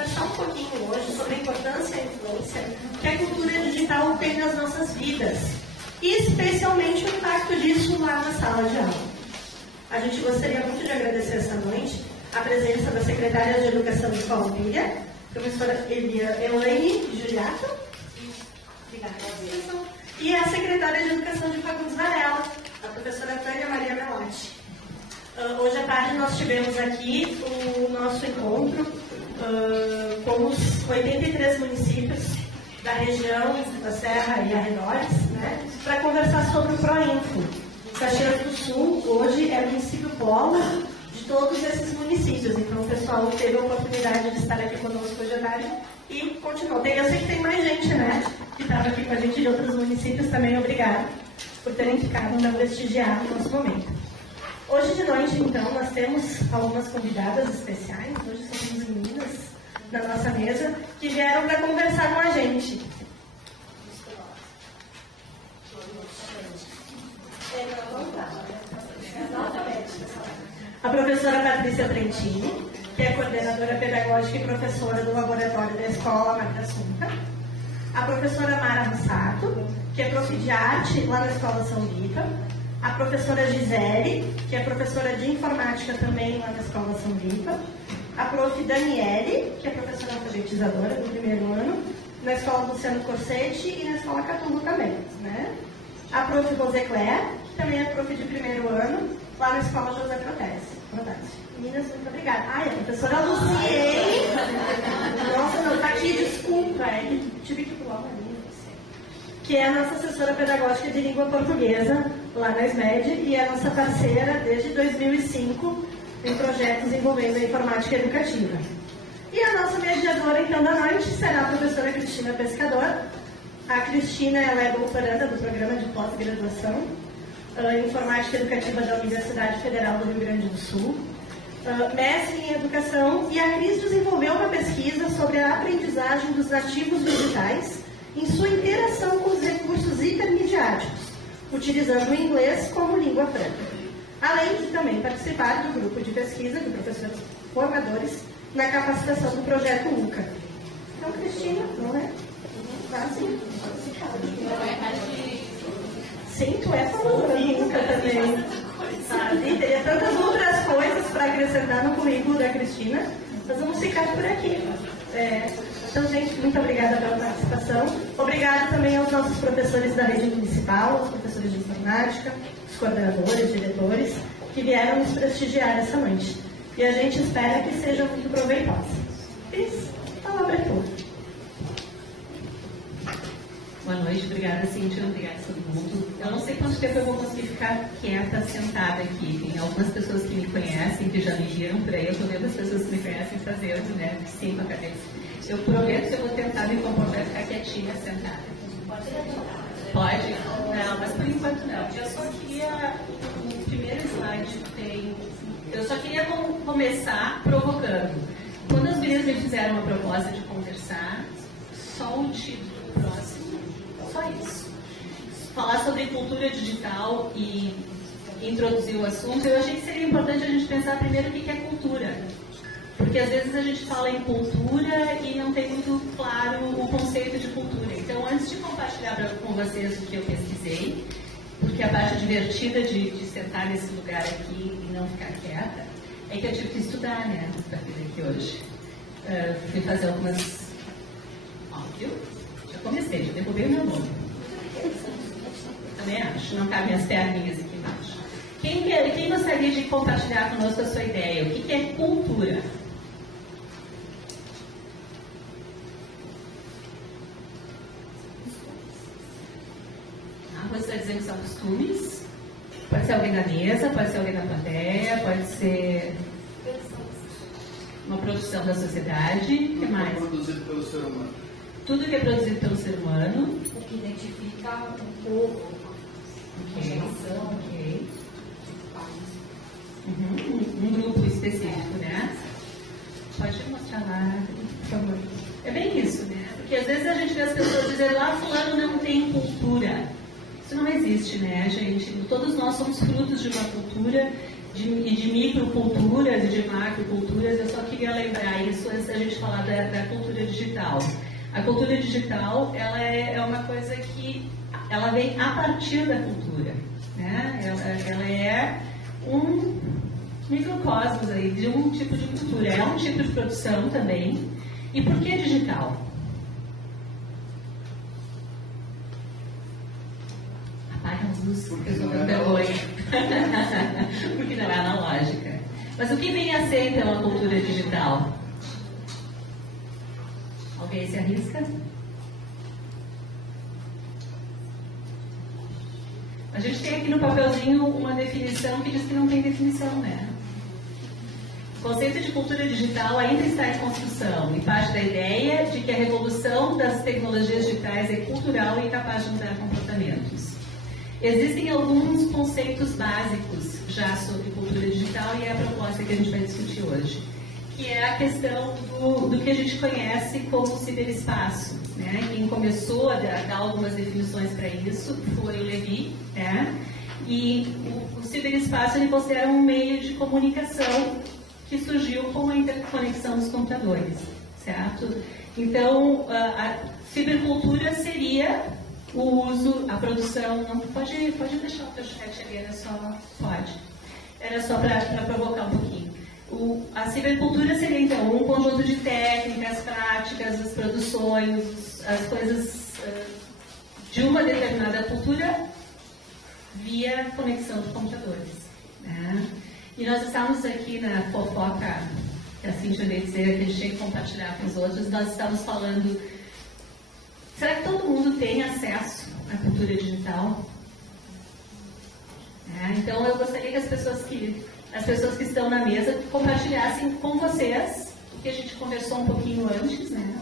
conversar um pouquinho hoje sobre a importância e a influência que a cultura digital tem nas nossas vidas, e especialmente o impacto disso lá na sala de aula. A gente gostaria muito de agradecer essa noite a presença da secretária de Educação de Farroupilha, professora Elaine Juliato, e a secretária de Educação de Fagundes Varela, a professora Tânia Maria Melotti. Hoje à tarde nós tivemos aqui o nosso encontro com os 83 municípios da região da Serra e arredores, né, para conversar sobre o Proinfo. Caxias do Sul hoje é o município polo de todos esses municípios, então o pessoal teve a oportunidade de estar aqui conosco hoje à tarde e continuou. Eu sei que tem mais gente, né, que estava aqui com a gente de outros municípios também. Obrigada por terem ficado para prestigiar o nosso momento. Hoje de noite, então, nós temos algumas convidadas especiais. Hoje são duas meninas na nossa mesa que vieram para conversar com a gente. A professora Patrícia Trentini, que é coordenadora pedagógica e professora do laboratório da Escola Marta Assunta. A professora Mara Russato, que é prof de arte lá na Escola São Rita. A professora Gisele, que é professora de informática também lá na Escola São Rita. A prof Daniele, que é professora alfabetizadora do primeiro ano, na Escola Luciano Corsetti e na Escola Catulo também, né? A prof José Claire, que também é prof de primeiro ano, lá na Escola José Protásio. Meninas, muito obrigada. Ai, a professora Luciene. Nossa, não, tá aqui, desculpa. Tive que pular uma linha, que é a nossa assessora pedagógica de língua portuguesa, lá na SMED, e é a nossa parceira desde 2005 em projetos envolvendo a informática educativa. E a nossa mediadora, então, da noite será a professora Cristina Pescador. A Cristina, ela é doutoranda do programa de pós-graduação em Informática Educativa da Universidade Federal do Rio Grande do Sul, mestre em Educação, e a Cris desenvolveu uma pesquisa sobre a aprendizagem dos nativos digitais em sua interação com os recursos hipermediáticos, utilizando o inglês como língua franca, além de também participar do grupo de pesquisa de professores formadores na capacitação do projeto UCA. Então, Cristina, não é? Sim, tu é formadora do UCA também. Sabe? Teria tantas outras coisas para acrescentar no currículo da Cristina, mas vamos ficar por aqui. Então, gente, muito obrigada pela participação. Obrigada também aos nossos professores da rede municipal, aos professores de informática, os coordenadores, diretores, que vieram nos prestigiar essa noite. E a gente espera que seja muito proveitosa. Cris, a palavra é tua. Boa noite, obrigada, Cíntia, obrigada a todo mundo. Eu não sei quanto tempo eu vou conseguir ficar quieta, sentada aqui. Tem algumas pessoas que me conhecem, que já me viram por aí. Eu estou vendo as pessoas que me conhecem fazendo, né? Sim, com a cabeça. Eu prometo que eu vou tentar me comportar e ficar quietinha, sentada. Pode? Não, mas por enquanto não. Eu só queria, o primeiro slide que tem, eu só queria começar provocando. Quando as meninas me fizeram uma proposta de conversar, só o título próximo, só isso. Falar sobre cultura digital e introduzir o assunto, eu achei que seria importante a gente pensar primeiro o que é cultura. Porque às vezes a gente fala em cultura e não tem muito claro o conceito de cultura. Então, antes de compartilhar com vocês o que eu pesquisei, porque a parte divertida de sentar nesse lugar aqui e não ficar quieta, é que eu tive que estudar, né, para vir aqui hoje. Fui fazer algumas... Óbvio, já comecei, já derrubei o meu nome. Também acho, não cabem as perninhas aqui embaixo. Quem gostaria de compartilhar conosco a sua ideia? O que é cultura? Você está dizendo que são costumes? Pode ser alguém da mesa, pode ser alguém da plateia, pode ser uma produção da sociedade. O que mais? Produzido pelo ser humano. Tudo que é produzido pelo ser humano. O que identifica um povo, uma geração, ok. Um grupo específico, né? Pode mostrar lá, por favor. É bem isso, né? Porque às vezes a gente vê as pessoas dizendo, fulano não tem cultura. Isso não existe, né, gente? Todos nós somos frutos de uma cultura, de microculturas e de macroculturas. culturas, eu só queria lembrar isso antes da gente falar da cultura digital. A cultura digital, ela é uma coisa que ela vem a partir da cultura, né? Ela é um microcosmos aí de um tipo de cultura, é um tipo de produção também. E por que digital? Apaga a luz, porque eu sou vergonha. Porque não é analógica. Mas o que vem a ser então a cultura digital? Alguém se arrisca? A gente tem aqui no papelzinho uma definição que diz que não tem definição, né? O conceito de cultura digital ainda está em construção e parte da ideia de que a revolução das tecnologias digitais é cultural e capaz de mudar comportamentos. Existem alguns conceitos básicos já sobre cultura digital e é a proposta que a gente vai discutir hoje, que é a questão do que a gente conhece como ciberespaço, né? Quem começou a dar algumas definições para isso foi o Levi, né? E o ciberespaço ele considera um meio de comunicação que surgiu com a interconexão dos computadores, certo? Então, a cibercultura seria o uso, a produção, não pode deixar o teu chat ali, era só para provocar um pouquinho. A cibercultura seria, então, um conjunto de técnicas, práticas, as produções, as coisas de uma determinada cultura via conexão de computadores, né? E nós estávamos aqui na fofoca, que a Cíntia veio dizer que a gente tinha que compartilhar com os outros, nós estávamos falando, será que todo mundo tem acesso à cultura digital? Então eu gostaria que as pessoas que estão na mesa compartilhassem com vocês, porque a gente conversou um pouquinho antes, né?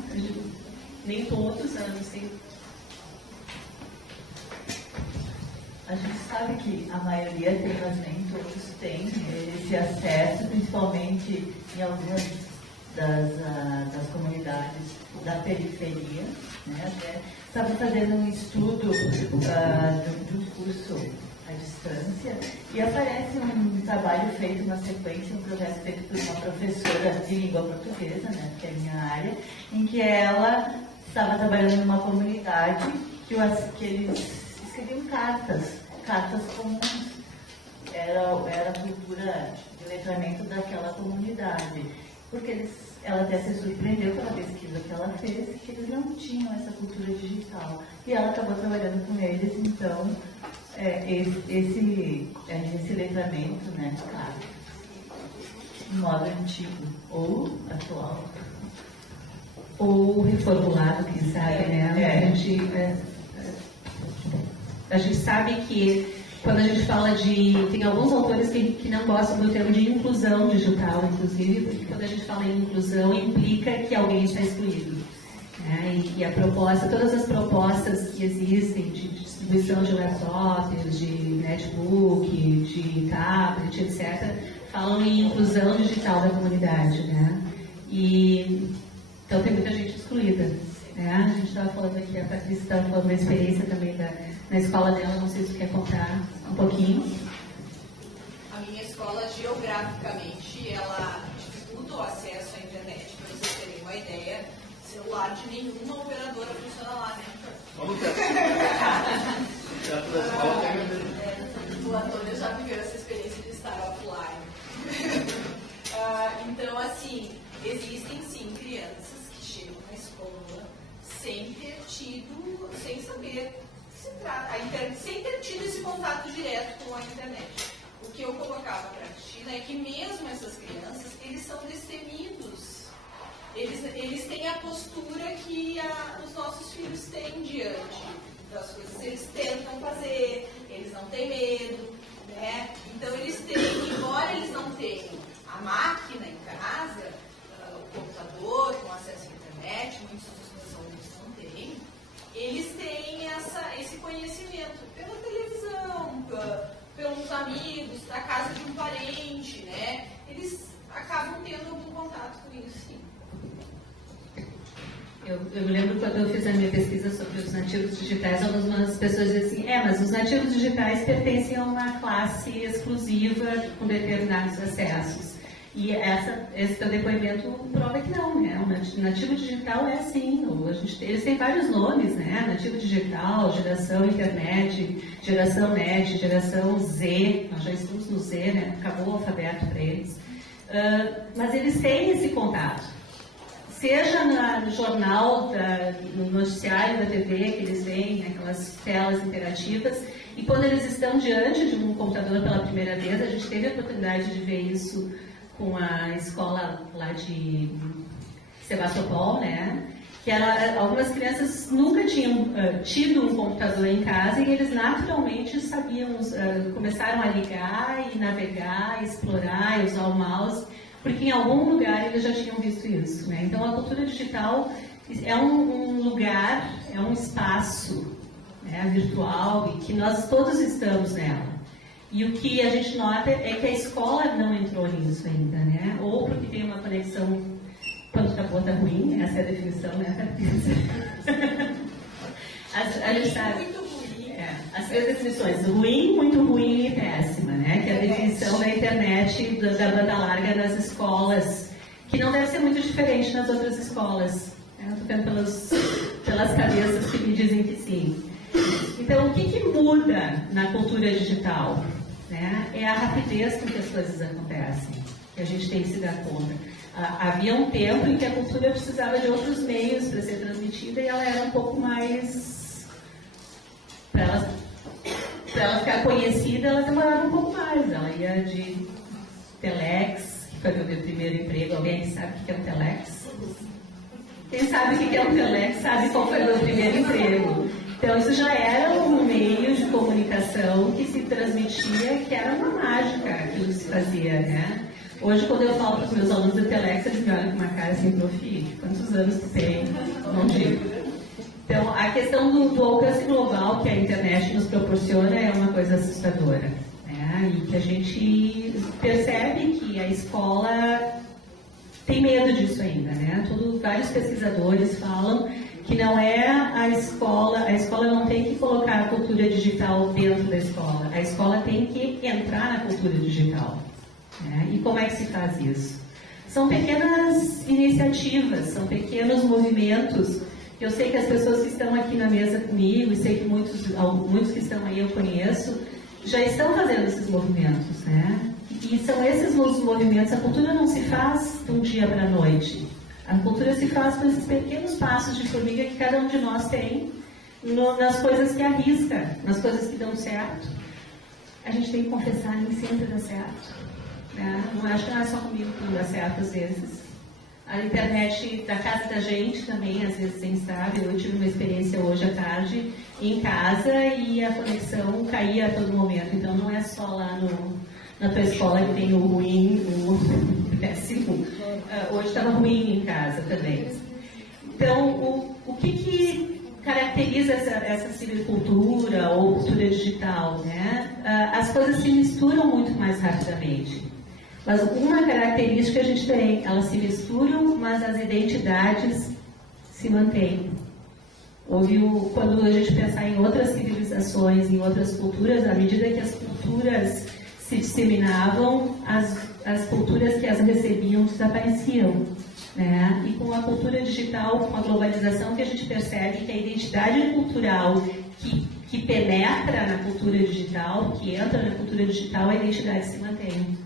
Nem todos, não sei. A gente sabe que a maioria tem, mas nem todos têm esse acesso, principalmente em algumas das comunidades da periferia, né? Até estava fazendo um estudo de um curso à distância e aparece um trabalho feito, uma sequência, um projeto feito por uma professora de língua portuguesa, né, que é a minha área, em que ela estava trabalhando numa comunidade que eles escreviam cartas comuns. Era a cultura de letramento daquela comunidade. Porque ela até se surpreendeu pela pesquisa que ela fez, que eles não tinham essa cultura digital. E ela acabou trabalhando com eles, então, esse letramento, né, claro, em modo antigo ou atual. Ou reformulado, quem sabe, né? A gente sabe que quando a gente fala tem alguns autores que não gostam do termo de inclusão digital, inclusive, porque quando a gente fala em inclusão implica que alguém está excluído. Né? E a proposta, todas as propostas que existem de distribuição de laptops, de netbook, de tablet, etc., falam em inclusão digital da comunidade. Né? Então tem muita gente excluída. Né? A gente estava falando aqui, a Patrícia estava falando uma experiência também na escola dela, não sei se você quer contar um pouquinho. A minha escola, geograficamente, ela dificulta o acesso à internet, para vocês terem uma ideia. Celular de nenhuma operadora funciona lá, né? O Antônio já viveu essa experiência de estar offline. Então, assim, existem sim crianças que chegam na escola sem saber se trata, sem ter tido esse contato direto com a internet. O que eu colocava para a Cristina é que mesmo essas crianças, eles são destemidos. Eles têm a postura que os nossos filhos têm diante das coisas. Eles tentam fazer, eles não têm medo, né? Então eles têm, embora eles não tenham a máquina em casa, o computador com acesso à internet, muitos dos alunos não têm, eles têm esse conhecimento pela televisão, pelos amigos, da casa de um parente, né? Eles acabam tendo algum contato com isso, sim. Eu me lembro quando eu fiz a minha pesquisa sobre os nativos digitais, algumas pessoas diziam assim, mas os nativos digitais pertencem a uma classe exclusiva com determinados acessos. E esse teu depoimento prova que não, né? O nativo digital é assim. Eles têm vários nomes, né? Nativo digital, geração internet, geração net, geração Z. Nós já estamos no Z, né? Acabou o alfabeto para eles. Mas eles têm esse contato. Seja no jornal, no noticiário da TV, que eles veem, né, aquelas telas interativas, e quando eles estão diante de um computador pela primeira vez, a gente teve a oportunidade de ver isso com a escola lá de Sebastopol, né? Que algumas crianças nunca tinham tido um computador em casa e eles naturalmente sabiam, começaram a ligar e navegar, explorar, usar o mouse, porque em algum lugar eles já tinham visto isso, né? Então a cultura digital é um lugar, é um espaço, né, virtual, e que nós todos estamos nela. E o que a gente nota é que a escola não entrou nisso ainda, né? Ou porque tem uma conexão quando a bota ruim, essa é a definição, né? A gente sabe. Muito ruim. As três definições, ruim, muito ruim e péssima, né? Que é a definição da internet da banda larga nas escolas, que não deve ser muito diferente nas outras escolas. Eu estou vendo pelas cabeças que me dizem que sim. Então, o que muda na cultura digital? Né? É a rapidez com que as coisas acontecem, que a gente tem que se dar conta. Havia um tempo em que a cultura precisava de outros meios para ser transmitida e ela era um pouco mais... Para ela ficar conhecida, ela demorava um pouco mais. Ela ia de telex, que foi o meu primeiro emprego. Alguém sabe o que é um telex? Quem sabe o que é um telex sabe qual foi o meu primeiro emprego. Então, isso já era um meio de comunicação que se transmitia, que era uma mágica que se fazia, né? Hoje, quando eu falo para os meus alunos do Telex, eles me olham com uma cara assim, filho, quantos anos tu tem? Não digo. Então, a questão do alcance global que a internet nos proporciona é uma coisa assustadora, né? E que a gente percebe que a escola tem medo disso ainda, né? Vários pesquisadores falam que não é a escola não tem que colocar a cultura digital dentro da escola, a escola tem que entrar na cultura digital. Né? E como é que se faz isso? São pequenas iniciativas, são pequenos movimentos. Eu sei que as pessoas que estão aqui na mesa comigo, e sei que muitos que estão aí eu conheço, já estão fazendo esses movimentos. Né? E são esses movimentos, a cultura não se faz de um dia para a noite. A cultura se faz com esses pequenos passos de formiga que cada um de nós tem nas coisas que arrisca, nas coisas que dão certo. A gente tem que confessar, nem sempre dá certo. Né? Não acho que não é só comigo que não dá certo às vezes. A internet da casa da gente também, às vezes, é instável. Eu tive uma experiência hoje à tarde em casa e a conexão caía a todo momento. Então, não é só lá na tua escola que tem o ruim, o péssimo. Hoje estava ruim em casa também. Então, o que caracteriza essa civicultura ou cultura digital? Né? As coisas se misturam muito mais rapidamente. Mas uma característica a gente tem, elas se misturam, mas as identidades se mantêm. Quando a gente pensar em outras civilizações, em outras culturas, à medida que as culturas se disseminavam, as culturas que as recebiam desapareciam. Né? E com a cultura digital, com a globalização, que a gente percebe que a identidade cultural que penetra na cultura digital, que entra na cultura digital, a identidade se mantém.